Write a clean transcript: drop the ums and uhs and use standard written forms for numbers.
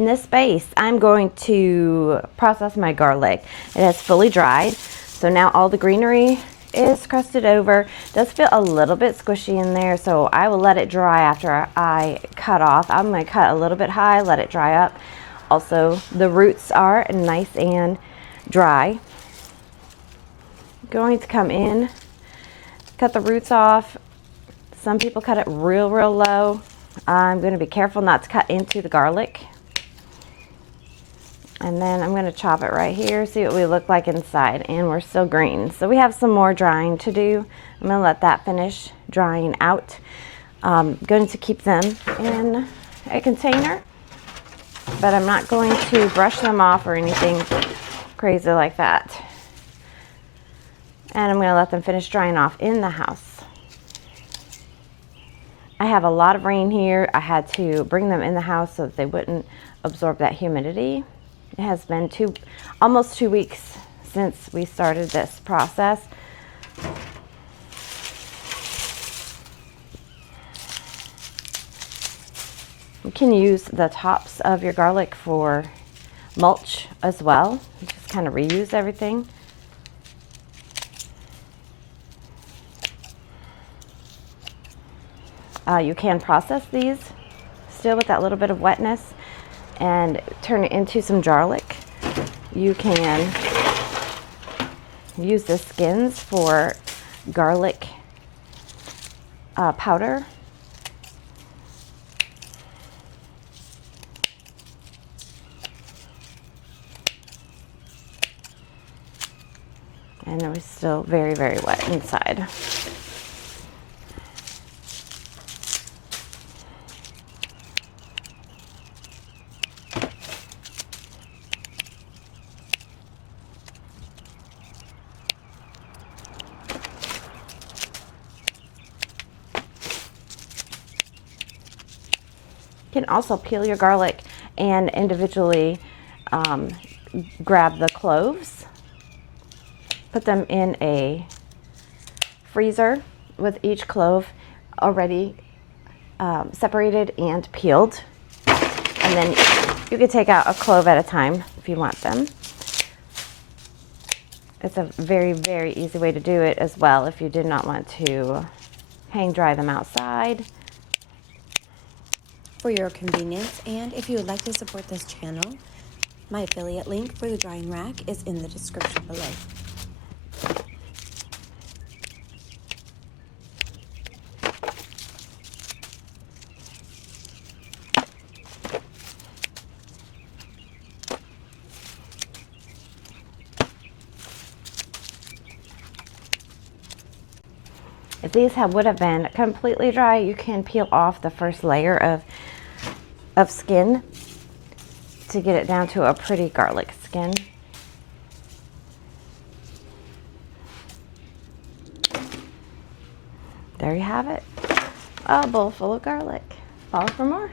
In this space, I'm going to process my garlic. It has fully dried, so now all the greenery is crusted over. It does feel a little bit squishy in there, so I will let it dry after I cut off. I'm going to cut a little bit high, let it dry up. Also, the roots are nice and dry. I'm going to come in, cut the roots off. Some people cut it real low. I'm going to be careful not to cut into the garlic. And then I'm going to chop it right here, see what we look like inside, and we're still green. So we have some more drying to do. I'm going to let that finish drying out. I'm going to keep them in a container, but I'm not going to brush them off or anything crazy like that. And I'm going to let them finish drying off in the house. I have a lot of rain here. I had to bring them in the house so that they wouldn't absorb that humidity. It has been almost 2 weeks since we started this process. You can use the tops of your garlic for mulch as well. You just kind of reuse everything. You can process these still with that little bit of wetness and turn it into some garlic. You can use the skins for garlic powder. And it was still very wet inside. You can also peel your garlic and individually grab the cloves, put them in a freezer with each clove already separated and peeled. And then you can take out a clove at a time if you want them. It's a very easy way to do it as well if you did not want to hang dry them outside. For your convenience, and if you would like to support this channel, my affiliate link for the drying rack is in the description below. If these would have been completely dry, you can peel off the first layer of skin to get it down to a pretty garlic skin. There you have it, a bowl full of garlic. Follow for more.